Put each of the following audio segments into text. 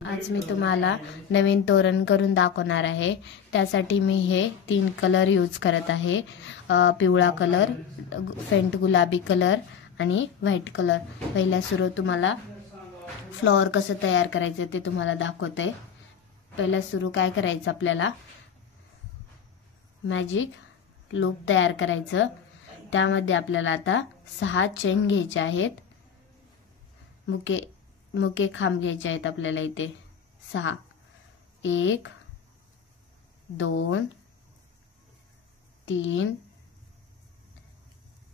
आज मी तुम्हाला नवीन तोरण करून दाखवणार आहे। त्यासाठी मी हे 3 कलर यूज करत आहे, पिवळा कलर, फेंट गुलाबी कलर आणि व्हाईट कलर। पहिला सुरू तुम्हाला फ्लॉवर कसं तयार करायचं ते तुम्हाला दाखवते। पहिला सुरू काय करायचं, आपल्याला मॅजिक लूप तयार करायचं। त्यामध्ये आपल्याला आता 6 चेन घ्यायचे आहेत, मुके खांब घ्यायचे आहेत आपल्याला इथे 6। 1 2 3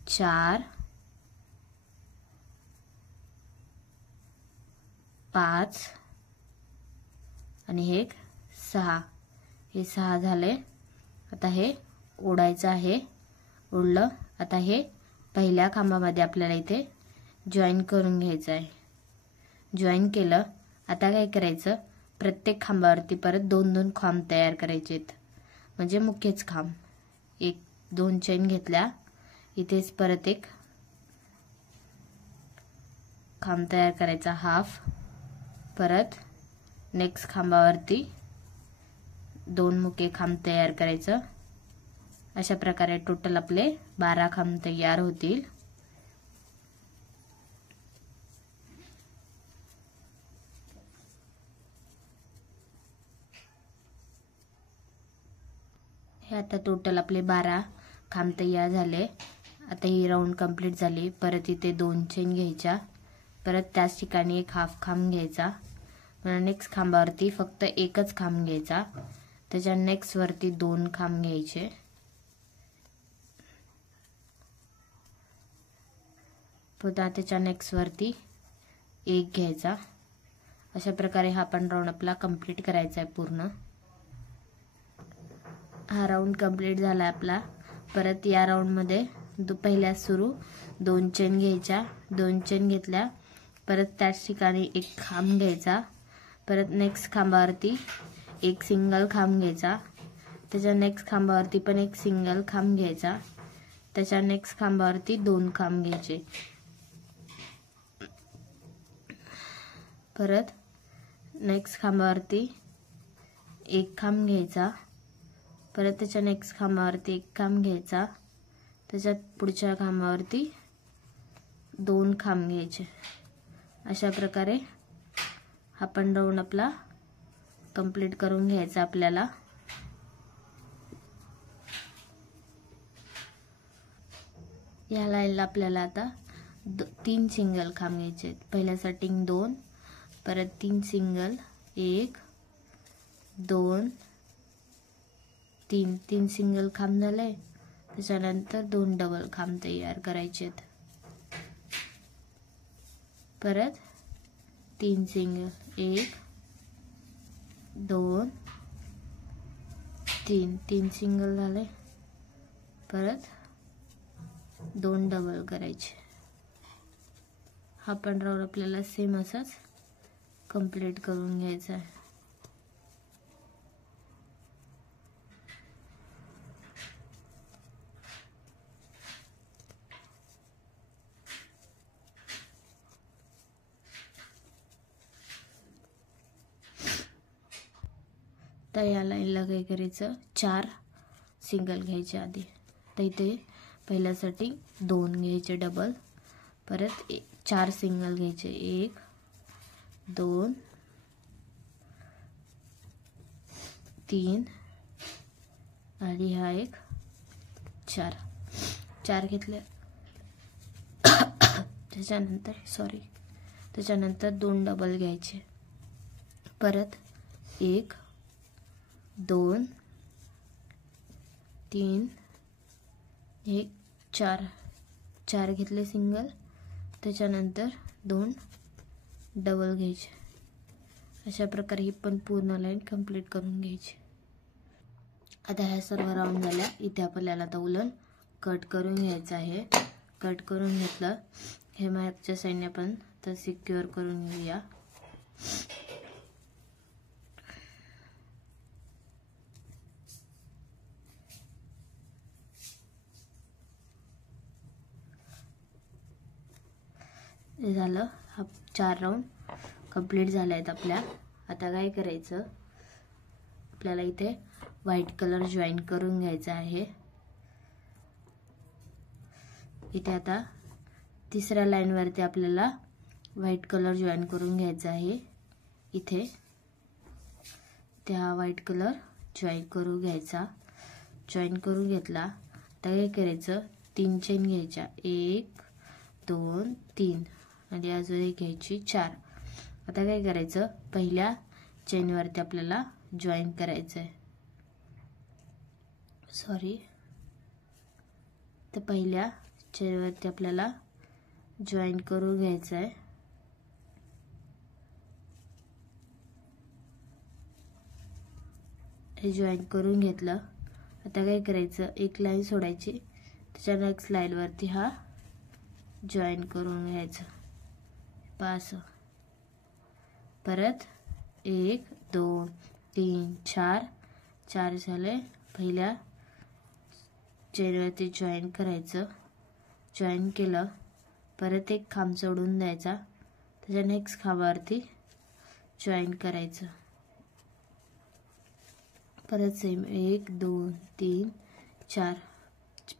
4 5 आणि हे 6। हे 6 झाले। आता हे ओढायचं आहे, ओढलं। आता हे पहिल्या खांबामध्ये आपल्याला इथे जॉईन करून घ्यायचं आहे। जॉईन केलं। आता काय करायचं, प्रत्येक खांबावरती परत 2-2 खांब तयार करायचेत, म्हणजे मुख्यच खांब। 1-2 चेन घेतल्या, इथेच परत एक खांब तयार करायचा हाफ। परत नेक्स्ट खांबावरती 2 मुके खांब तयार करायचं। अशा प्रकारे टोटल आपले 12 खांब तयार होतील। हे आता टोटल आपले 12 खांब तयार झाले। आता ही राउंड कंप्लीट झाली। परत इथे 2 चेन घ्यायच्या, परत त्याच ठिकाणी एक हाफ खांब घ्यायचा। मग नेक्स्ट खांबावरती फक्त एकच खांब घ्यायचा, त्याच्या नेक्स्ट वरती 2 खांब घ्यायचे। पुन्हा त्याच्या नेक्स्ट वरती 1 घ्यायचा। अशा प्रकारे हा पण राउंड आपला कंप्लीट करायचा आहे पूर्ण। हा राउंड कंप्लीट झाला आपला। परत या राउंड मध्ये पहिल्या सुरू 2 चेन घ्यायच्या, 2 चेन घेतल्या, परत त्याच ठिकाणी एक खांब घ्यायचा। परत नेक्स्ट खांबावरती एक सिंगल खांब घ्यायचा, त्याच्या नेक्स्ट खांबावरती पण एक सिंगल खांब घ्यायचा, त्याच्या नेक्स्ट खांबावरती 2 खांब घ्यायचे। परत नेक्स्ट खांबावरती एक खांब घ्यायचा, परत त्याच्या नेक्स्ट खांबावरती एक खांब घ्यायचा, त्याच्या पुढच्या खांबावरती 2 खांब घ्यायचे। अशा प्रकारे हा पण राउंड आपला कंप्लीट करून घ्यायचा आपल्याला। या लाईनला आपल्याला आता 3 सिंगल खांब घ्यायचे। पहिल्यासाठी 2, परत 3 सिंगल, 1 2 3 सिंगल खांब झाले। त्याच्यानंतर 2 डबल खांब तयार करायचेत। परत 3 सिंगल, 1 2 3 सिंगल झाले, परत 2 डबल करायचे। हा पण राउंड आपल्याला सेम असंच कंप्लीट करून घ्यायचा आहे। तर या लाईनला काय करायचं, 4 सिंगल घ्यायचे आधी। तर इथे पहिल्यासाठी 2 घ्यायचे डबल, परत 4 सिंगल घ्यायचे, 1 2 3 आणि हा एक 4 घेतले। त्याच्यानंतर 2 डबल घ्यायचे, परत 1 2 3 1 4 घेतले सिंगल, त्याच्यानंतर 2 डबल घ्यायचे। अशा प्रकारे ही पण पूर्ण लाईन कंप्लीट करून घ्यायची। आता ह्या सर्व राउंड झाल्या। इथे आपल्याला आता उलन कट करून घ्यायचं आहे। कट करून घेतलं, हे मागच्या साईडने पण तर सिक्युअर करून घेऊया। हे झालं। हा 4 राउंड कंप्लीट झाले आहेत आपल्या। आता काय करायचं, आपल्याला इथे व्हाईट कलर जॉईन करून घ्यायचा आहे. इथे आता तिसऱ्या लाईन वरती आपल्याला व्हाईट कलर जॉईन करून घ्यायचा आहे. इथे त्या व्हाईट कलर जॉईन करून घ्यायचा. जॉईन करून घेतला. आता काय करायचं, 3 चेन घ्यायच्या, 1 2 3 आणि अजून एक घ्यायची 4. आता काय करायचं, पहिल्या चेन वरती आपल्याला जॉईन करायचं आहे. तर पहिल्या चेन वरती आपल्याला जॉईन करून घ्यायचं आहे. हे जॉईन करून घेतलं. आता काय करायचं, एक लाईन सोडायची, त्याच्या नेक्स्ट लाईन वरती हा जॉईन करून घ्यायचं. पास परत 1 2 3 4 झाले. पहिल्या चेनवरती जॉईन करायचं. जॉईन केलं, परत एक खांब सोडून द्यायचा, त्याच्या नेक्स्ट खांबावरती जॉईन करायचं. परत सेम 1 2 3 4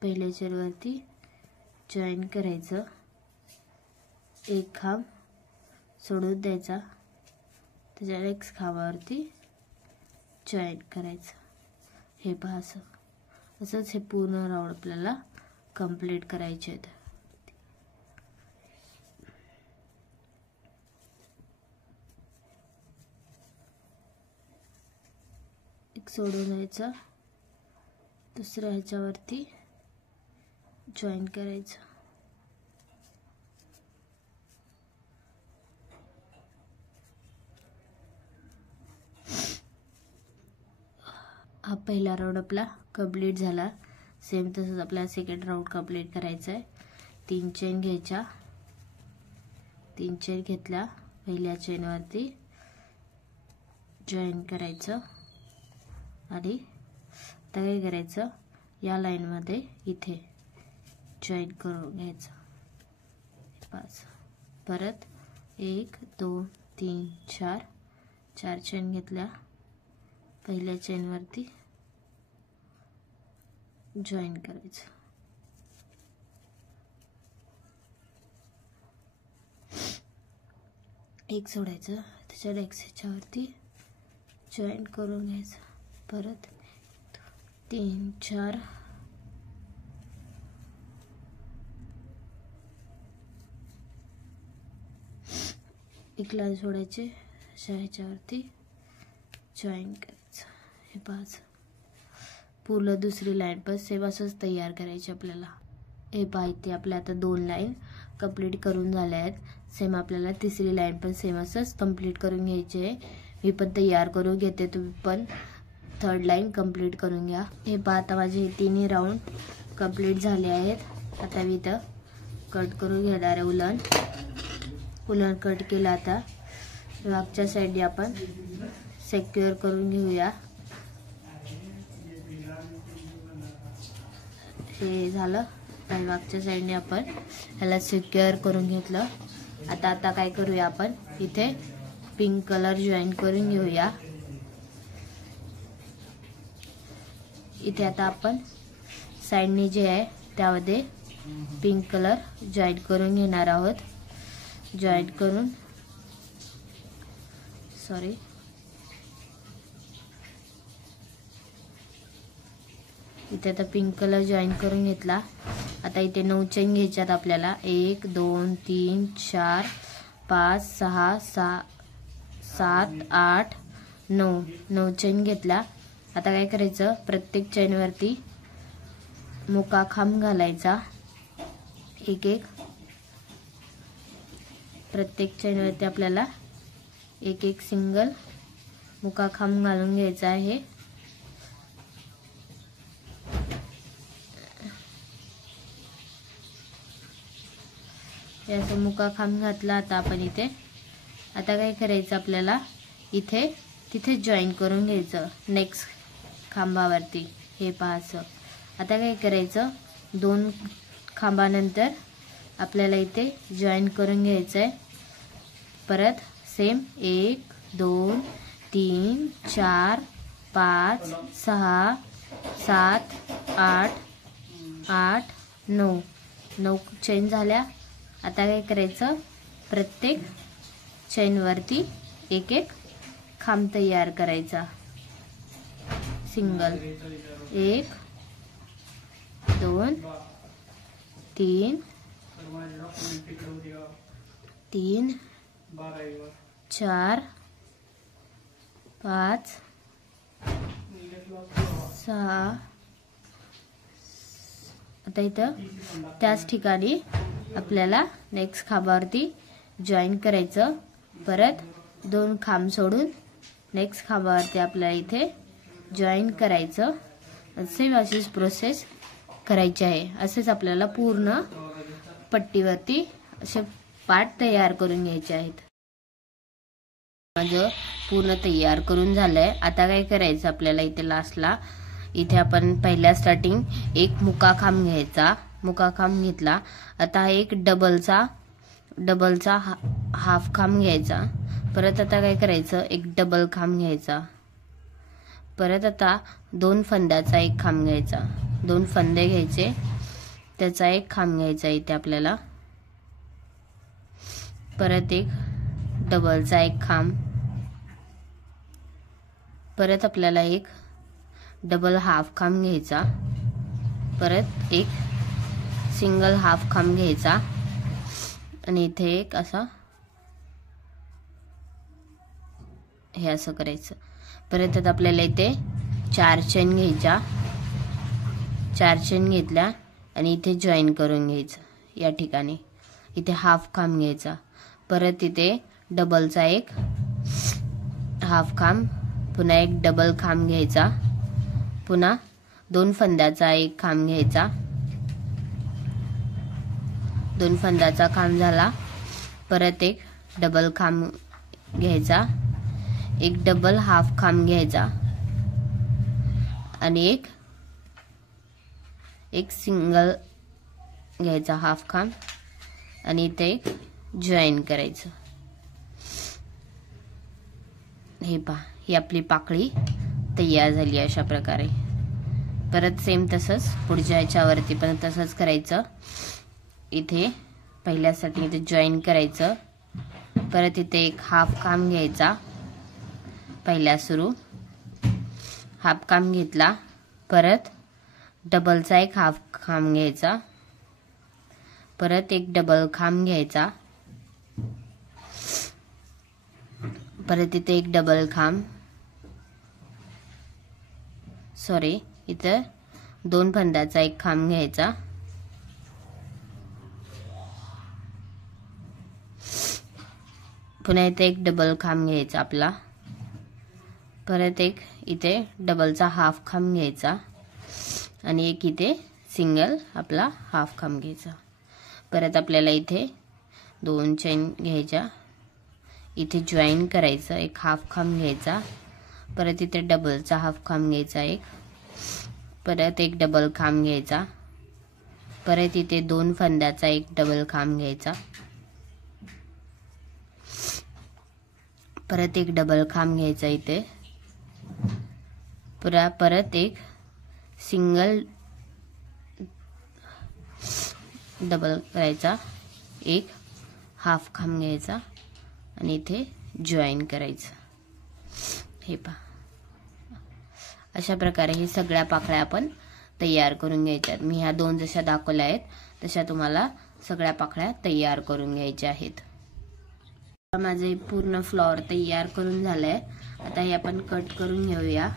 पहिल्या चेनवरती जॉईन करायचं. एक खांब सोडून द्यायचा, त्याच्या नेक्स्ट खांबावरती जॉईन करायचं. हे पहा, असंच हे पूर्ण राऊंड आपल्याला कंप्लीट करायचे आहेत. एक सोडून द्यायचं, दुसऱ्या ह्याच्यावरती जॉईन करायचं. हा पहिला राऊंड आपला कंप्लीट झाला. सेम तसंच आपल्याला सेकंड राऊंड कंप्लीट करायचा आहे. 3 चेन घ्यायच्या, 3 चेन घेतल्या, पहिल्या चेनवरती जॉईन करायचं आणि आता काय करायचं, या लाईनमध्ये इथे जॉईन करून घ्यायचं. 5 परत 1 2 3 4 चेन घेतल्या, पहिल्या चेनवरती जॉईन करायचं. एक सोडायचं, त्याच्या नेक्स्ट ह्याच्यावरती जॉईन करून घ्यायचं. परत 3 4 एक लाईन सोडायची, अशा ह्याच्यावरती जॉईन करायचं. हे 5 पूर्ण दुसरी लाईन पण सेम असंच तयार करायची आपल्याला. हे पहा, इथे आपल्या आता 2 लाईन कंप्लीट करून झाल्या आहेत. सेम आपल्याला तिसरी लाईन पण सेम असंच कंप्लीट करून घ्यायची आहे. मी पण तयार करून घेते, तुम्ही पण 3rd लाईन कंप्लीट करून घ्या. हे पहा, आता माझे हे 3ही राऊंड कंप्लीट झाले आहेत. आता मी इथं कट करून घेणार आहे उलन कट केला. आता मागच्या साईडने आपण सेक्युअर करून घेऊया. हे झालं, आणि मागच्या साईडने आपण ह्याला सिक्युअर करून घेतलं. आता काय करूया, आपण इथे पिंक कलर जॉईन करून घेऊया. इथे आता आपण साईडने जे आहे त्यामध्ये पिंक कलर जॉईन करून घेणार आहोत. जॉईन करून इथे आता पिंक कलर जॉईन करून घेतला. आता इथे 9 चेन घ्यायच्यात आपल्याला. 1 2 3 4 5 6 7 8 9 चेन घेतला. आता काय करायचं, प्रत्येक चेनवरती मुका खांब घालायचा. एक प्रत्येक चेनवरती आपल्याला एक सिंगल मुका खांब घालून घ्यायचा आहे. याचा मुका खांब घातला. आता आपण इथे आता काय करायचं, आपल्याला तिथे जॉईन करून घ्यायचं नेक्स्ट खांबावरती. हे पहा, असं. आता काय करायचं, 2 खांबानंतर आपल्याला इथे जॉईन करून घ्यायचं आहे. परत सेम 1 2 3 4 5 6 7 8 8 9 9 चेन झाल्या। आता काय करायचं, प्रत्येक चेनवरती एक एक खांब तयार करायचा। सिंगल 1 2 3 3 4 5 6। आता इथं त्याच ठिकाणी आपल्याला नेक्स्ट खांबावरती जॉईन करायचं। परत 2 खांब सोडून नेक्स्ट खांबावरती आपल्याला इथे जॉईन करायचं। सेम अशीच प्रोसेस करायची आहे। असेच आपल्याला पूर्ण पट्टीवरती असे पार्ट तयार करून घ्यायचे आहेत। माझं पूर्ण तयार करून झालंय। आता काय करायचं आपल्याला इथे लास्टला, इथे आपण पहिल्या स्टार्टिंग एक मुका खांब घ्यायचा। मुका खांब घेतला। आता एक डबलचा हाफ खांब घ्यायचा। परत आता काय करायचं, एक डबल खांब घ्यायचा। परत आता 2 फंद्याचा एक खांब घ्यायचा। 2 फंदे घ्यायचे, त्याचा एक खांब घ्यायचा इथे आपल्याला। परत एक डबलचा एक खांब। परत आपल्याला एक डबल हाफ खांब घ्यायचा। परत एक सिंगल हाफ खांब घ्यायचा आणि इथे एक असा हे असं करायचं। परत आता आपल्याला इथे 4 चेन घ्यायच्या। 4 चेन घेतल्या आणि इथे जॉईन करून घ्यायचं। या ठिकाणी इथे हाफ खांब घ्यायचा। परत इथे डबलचा एक हाफ खांब, पुन्हा एक डबल खांब घ्यायचा। पुन्हा 2 फंद्याचा एक खांब घ्यायचा। 2 फंद्याचा खांब झाला। परत एक डबल खांब घ्यायचा, एक डबल हाफ खांब घ्यायचा आणि एक सिंगल घ्यायचा हाफ खांब आणि इथे एक जॉईन करायचं। हे पहा, ही आपली पाकळी तयार झाली अशा प्रकारे। परत सेम तसंच पुढच्या ह्याच्यावरती पण तसंच करायचं। इथे पहिल्यासाठी इथे जॉईन करायचं। परत इथे एक हाफ खांब घ्यायचा। पहिल्या सुरू हाफ खांब घेतला। परत डबलचा एक हाफ खांब घ्यायचा। परत एक डबल खांब घ्यायचा। परत इथे एक डबल खांब, सॉरी इथं 2 फंद्याचा एक खांब घ्यायचा। पुन्हा इथे एक डबल खांब घ्यायचा आपला। परत एक इथे डबलचा हाफ खांब घ्यायचा आणि एक इथे सिंगल आपला हाफ खांब घ्यायचा। परत आपल्याला इथे 2 चेन घ्यायच्या, इथे जॉईन करायचं, एक हाफ खांब घ्यायचा। परत इथे डबलचा हाफ खांब घ्यायचा एक। परत एक डबल खांब घ्यायचा। परत इथे 2 फंद्याचा एक डबल खांब घ्यायचा। परत एक डबल खांब घ्यायचा इथे। परत एक सिंगल डबल करायचा, एक हाफ खांब घ्यायचा आणि इथे जॉईन करायचं। हे पहा, अशा प्रकारे हे सगळ्या पाकळ्या आपण तयार करून घ्यायच्यात। मी ह्या 2 जशा दाखवल्या आहेत तशा तुम्हाला सगळ्या पाकळ्या तयार करून घ्यायच्या आहेत। माझे पूर्ण फ्लॉवर तयार करून झालंय। आता हे आपण कट करून घेऊया।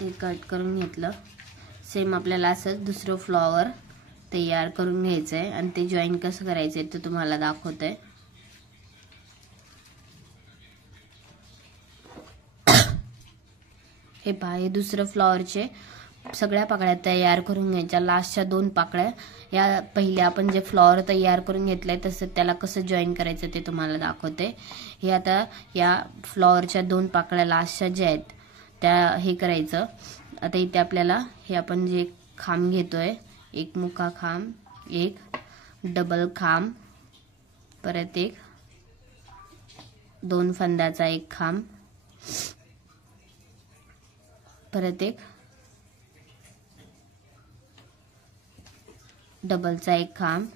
हे कट करून घेतलं। सेम आपल्याला असंच दुसरं फ्लॉवर तयार करून घ्यायचंय आणि ते जॉईन कसं करायचंय ते तुम्हाला दाखवते। हे पहा, हे दुसरं फ्लॉवरचे सगळ्या पाकळ्या तयार करून घ्यायच्या। लास्टच्या 2 पाकळ्या या पहिल्या आपण जे फ्लॉवर तयार करून घेतलंय तसं त्याला कसं जॉईन करायचं ते तुम्हाला दाखवते। हे आता या फ्लॉवरच्या 2 पाकळ्या लास्टच्या ज्या आहेत त्या हे करायचं। आता इथे आपल्याला हे आपण जे खांब घेतोय एक मुका खांब, एक डबल खांब, परत एक 2 फंद्याचा एक खांब, परत एक डबलचा एक खांब,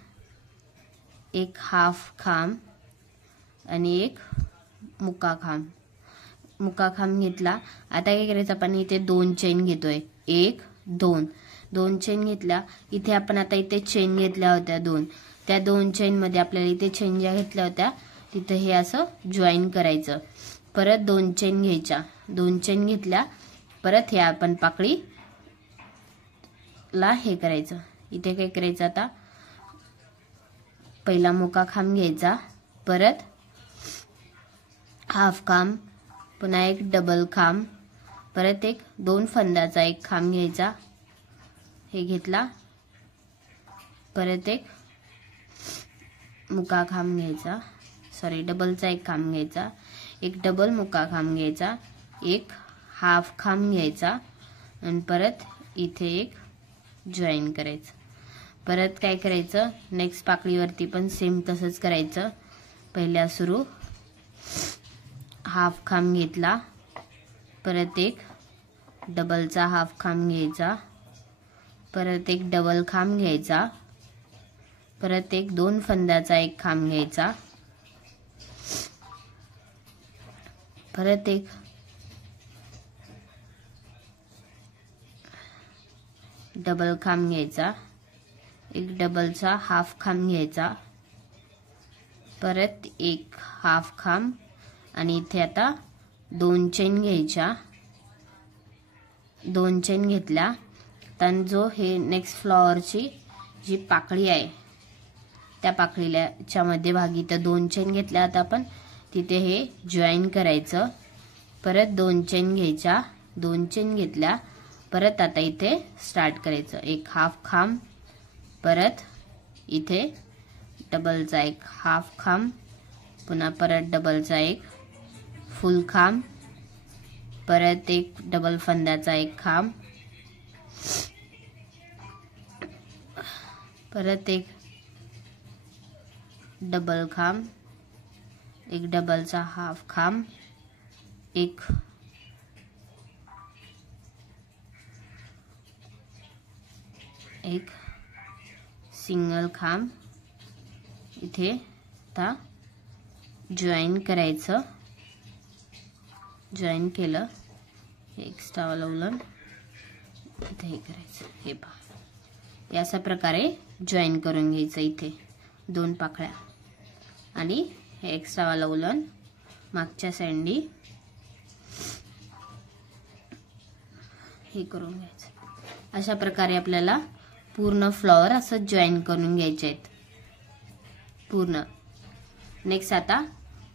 एक हाफ खांब आणि एक मुका खांब. मुका खांब घेतला. आता काय करायचं, आपण इथे 2 चेन घेतोय. 1 2 चेन घेतल्या. इथे आपण आता इथे चेन घेतल्या होत्या 2. त्या 2 चेन मध्ये आपल्याला इथे चेन ज्या घेतल्या होत्या तिथे हे असं जॉईन करायचं. परत 2 चेन घ्यायच्या. 2 चेन घेतल्या. परत हे आपण पाकळीला हे करायचं. इथे काय करायचं, आता पहिला मुका खांब घ्यायचा, परत हाफ खांब, पुन्हा एक डबल खांब, परत एक 2 फंद्याचा एक खांब घ्यायचा. हे घेतला. परत एक मुका खांब घ्यायचा, डबलचा एक खांब घ्यायचा, एक डबल मुका खांब घ्यायचा, एक हाफ खांब घ्यायचा आणि परत इथे एक जॉईन करायचं. परत काय करायचं, नेक्स्ट पाकळीवरती पण सेम तसंच करायचं. पहिल्या सुरू हाफ खांब घेतला, परत एक डबलचा हाफ खांब घ्यायचा, परत एक डबल खांब घ्यायचा, परत एक 2 फंद्याचा एक खांब घ्यायचा, परत एक डबल खांब घ्यायचा, एक डबलचा हाफ खांब घ्यायचा, परत एक हाफ खांब आणि इथे आता 2 चेन घ्यायच्या. 2 चेन घेतल्या. तर जो हे नेक्स्ट फ्लॉवरची जी पाकळी आहे त्या पाकळीच्या मध्यभागी तर 2 चेन घेतल्या. आता आपण तिथे हे जॉईन करायचं. परत 2 चेन घ्यायच्या. 2 चेन घेतल्या. परत आता इथे स्टार्ट करायचं. एक हाफ खांब, परत इथे डबलचा एक हाफ खांब, पुन्हा परत डबलचा एक फुल खांब, परत एक डबल फंद्याचा एक खांब, परत एक डबल खांब, एक डबलचा हाफ खांब, एक सिंगल खांब. इथे आता जॉईन करायचं. जॉईन केलं, एक्स्ट्रा लावलं, इथे हे करायचं. हे पहा, याचा प्रकारे जॉईन करून घ्यायचं. इथे 2 पाकळ्या आणि हे एक्स्ट्रा लावलं मागच्या साईडनी हे करून घ्यायचं. अशा प्रकारे आपल्याला पूर्ण फ्लॉवर असं जॉईन करून घ्यायचे आहेत पूर्ण. नेक्स्ट आता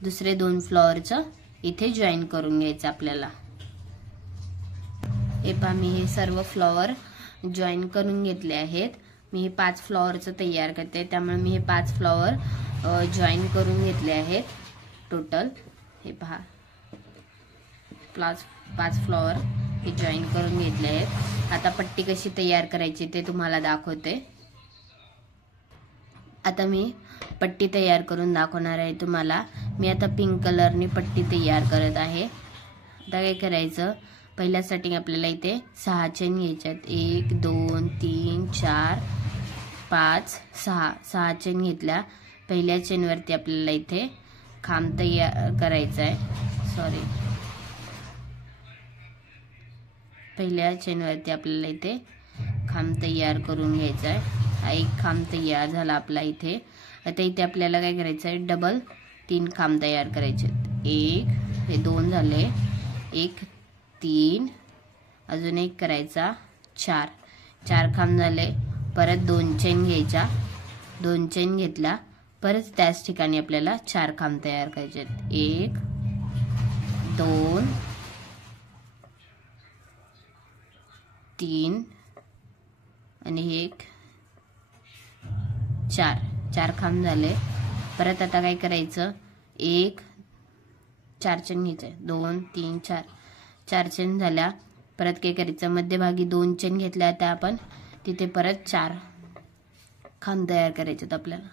दुसरे 2 फ्लॉवरचं इथे जॉईन करून घ्यायचं आपल्याला. हे पहा, मी हे सर्व फ्लॉवर जॉईन करून घेतले आहेत. मी हे 5 फ्लॉवरचं तयार करते, त्यामुळे मी हे 5 फ्लॉवर जॉईन करून घेतले आहेत टोटल. हे पहा, 5 फ्लॉवर हे जॉईन करून घेतले आहेत. आता पट्टी कशी तयार करायची ते तुम्हाला दाखवते. आता मी पट्टी तयार करून दाखवणार आहे तुम्हाला. मी आता पिंक कलरनी पट्टी तयार करत आहे. आता काय करायचं, पहिल्या स्टार्टिंग आपल्याला इथे 6 चेन घ्यायच्यात. 1 2 3 4 5 6 चेन घेतल्या. पहिल्या चेनवरती आपल्याला इथे खांब तयार करायचा आहे. पहिल्या चेनवरती आपल्याला इथे खांब तयार करून घ्यायचा आहे. हा एक खांब तयार झाला आपला इथे. आता इथे आपल्याला काय करायचं आहे, डबल 3 खांब तयार करायचे. 1 हे 2 झाले, 1 3 अजून एक करायचा, 4 खांब झाले. परत 2 चेन घ्यायच्या. 2 चेन घेतल्या. परत त्याच ठिकाणी आपल्याला 4 खांब तयार करायचे. 1 2 3 आणि 1 4 खांब झाले. परत आता काय करायचं, 4 चेन घ्यायचे. 2 3 4 चेन झाल्या. परत काय करायचं, मध्यभागी 2 चेन घेतल्या त्या आपण तिथे परत 4 खांब तयार करायचे आहेत आपल्याला.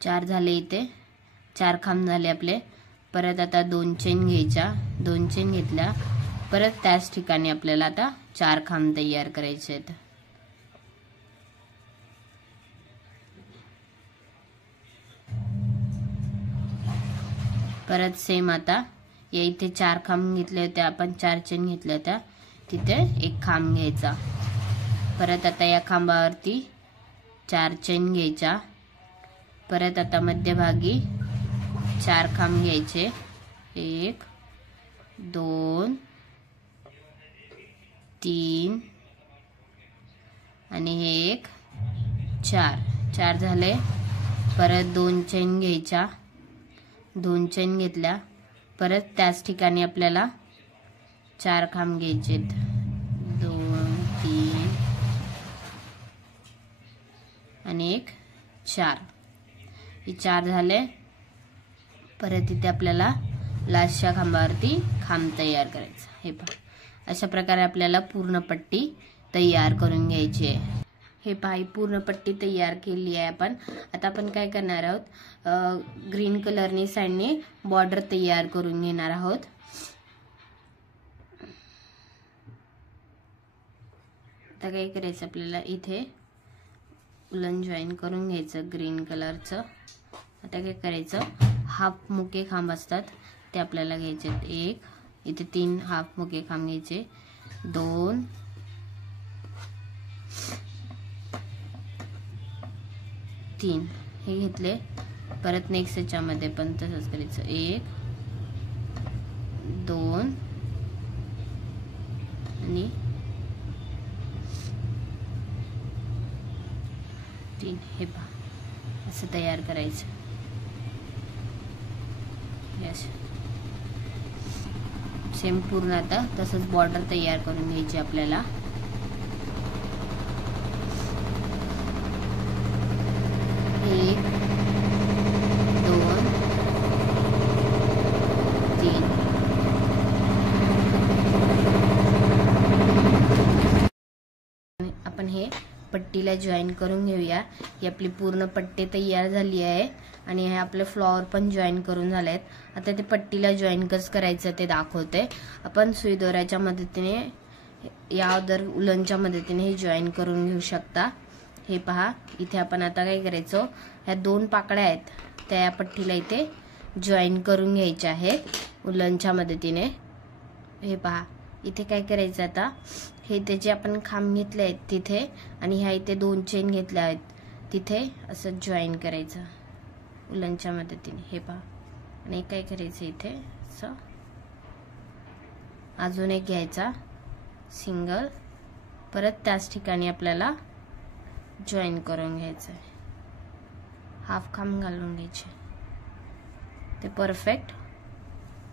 चार झाले, इथे 4 खांब झाले आपले. परत आता 2 चेन घ्यायच्या. 2 चेन घेतल्या. परत त्याच ठिकाणी आपल्याला आता 4 खांब तयार करायचे आहेत. परत सेम आता या इथे 4 खांब घेतले होते आपण, 4 चेन घेतल्या होत्या, तिथे 1 खांब घ्यायचा. परत आता या खांबावरती 4 चेन घ्यायच्या. परत आता मध्यभागी 4 खांब घ्यायचे. 1 2 3 आणि हे 1 4 झाले. परत 2 चेन घ्यायच्या. 2 चेन घेतल्या. परत त्याच ठिकाणी आपल्याला 4 खांब घ्यायचे. 2 3 आणि 1 4. हे 4 झाले. परत इथे आपल्याला लास्टच्या खांबावरती खांब तयार करायचा. हे पहा, अशा प्रकारे आपल्याला पूर्ण पट्टी तयार करून घ्यायची आहे. हे पहा, पूर्ण पट्टी तयार केली आहे आपण. आता आपण काय करणार आहोत, ग्रीन कलरनी साइडने बॉर्डर तयार करून घेणार आहोत. आता काय करायचं आपल्याला, इथे उलन जॉईन करून घ्यायचं ग्रीन कलरचं. आता काय करायचं, हाफ मुके खांब असतात ते आपल्याला घ्यायचे. 1 इथे 3 हाफ मुके खांब घ्यायचे. 2 3 हे घेतले. परत नेक्स्ट याच्यामध्ये पण तसंच करायचं. 1 2 आणि 3. हे पहा, असं तयार करायचं. सेम पूर्ण आता तसंच बॉर्डर तयार करून घ्यायची आपल्याला. आपण हे पट्टीला जॉईन करून घेऊया. ही आपली पूर्ण पट्टी तयार झाली आहे आणि हे आपले फ्लॉवर पण जॉईन करून झाले आहेत. आता ते पट्टीला जॉईन कसं करायचं ते दाखवते. आपण सुई दोऱ्याच्या मदतीने या अदर उलनच्या मदतीने हे जॉईन करून घेऊ शकता. हे पहा, इथे आपण आता काय करायचं, ह्या 2 पाकळ्या आहेत त्या या पट्टीला इथे जॉईन करून घ्यायच्या आहेत उलनच्या मदतीने. हे पहा, इथे काय करायचं, आता हे त्याचे आपण खांब घेतले आहेत तिथे आणि ह्या इथे 2 चेन घेतल्या आहेत तिथे असं जॉईन करायचं उलनच्या मदतीने. हे पहा, आणि काय करायचं, इथे असं अजून एक घ्यायचा सिंगल. परत त्याच ठिकाणी आपल्याला जॉईन करून घ्यायचं आहे. हाफ खांब घालून घ्यायचे, ते परफेक्ट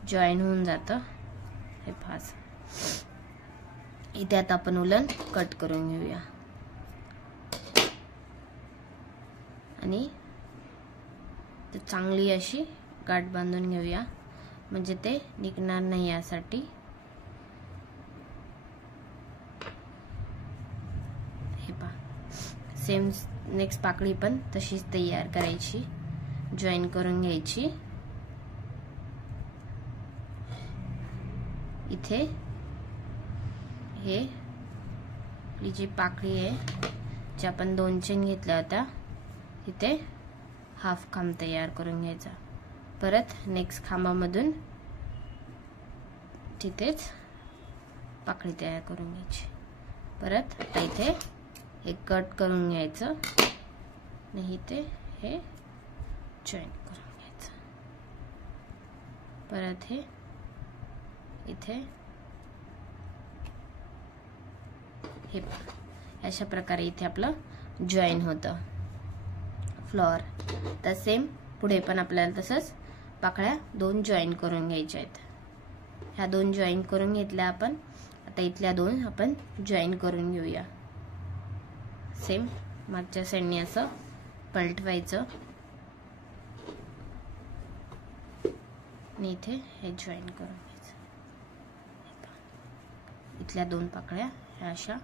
जॉईन होऊन जातं. हे पहा, इथे आता आपण उलन कट करून घेऊया आणि ते चांगली अशी गाठ बांधून घेऊया म्हणजे ते निघणार नाही यासाठी. हे पहा, सेम नेक्स्ट पाकळी पण तशीच तयार करायची, जॉईन करून घ्यायची. इथे हे आपली जी पाकळी आहे जी आपण 2 चेन घेतल्या होत्या तिथे हाफ खांब तयार करून घ्यायचा. परत नेक्स्ट खांबामधून तिथेच पाकळी तयार करून घ्यायची. परत इथे हे कट करून घ्यायचं आणि इथे हे जॉईन करून घ्यायचं. परत हे इथे हे अशा प्रकारे इथे आपलं जॉईन होतं फ्लॉवर. तर सेम पुढे पण आपल्याला तसंच पाकळ्या 2 जॉईन करून घ्यायच्या आहेत. ह्या 2 जॉईन करून घेतल्या आपण. आता इथल्या 2 आपण जॉईन करून घेऊया. सेम मागच्या साईडने असं पलटवायचं आणि इथे हे जॉईन करून घ्यायचं. इथल्या 2 पाकळ्या ह्या अशा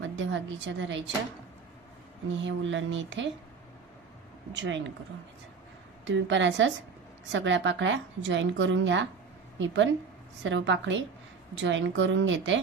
मध्यभागीच्या धरायच्या आणि हे उलननी इथे जॉईन करून घ्यायचं. तुम्ही पण असंच सगळ्या पाकळ्या जॉईन करून घ्या. मी पण सर्व पाकळी जॉईन करून घेते.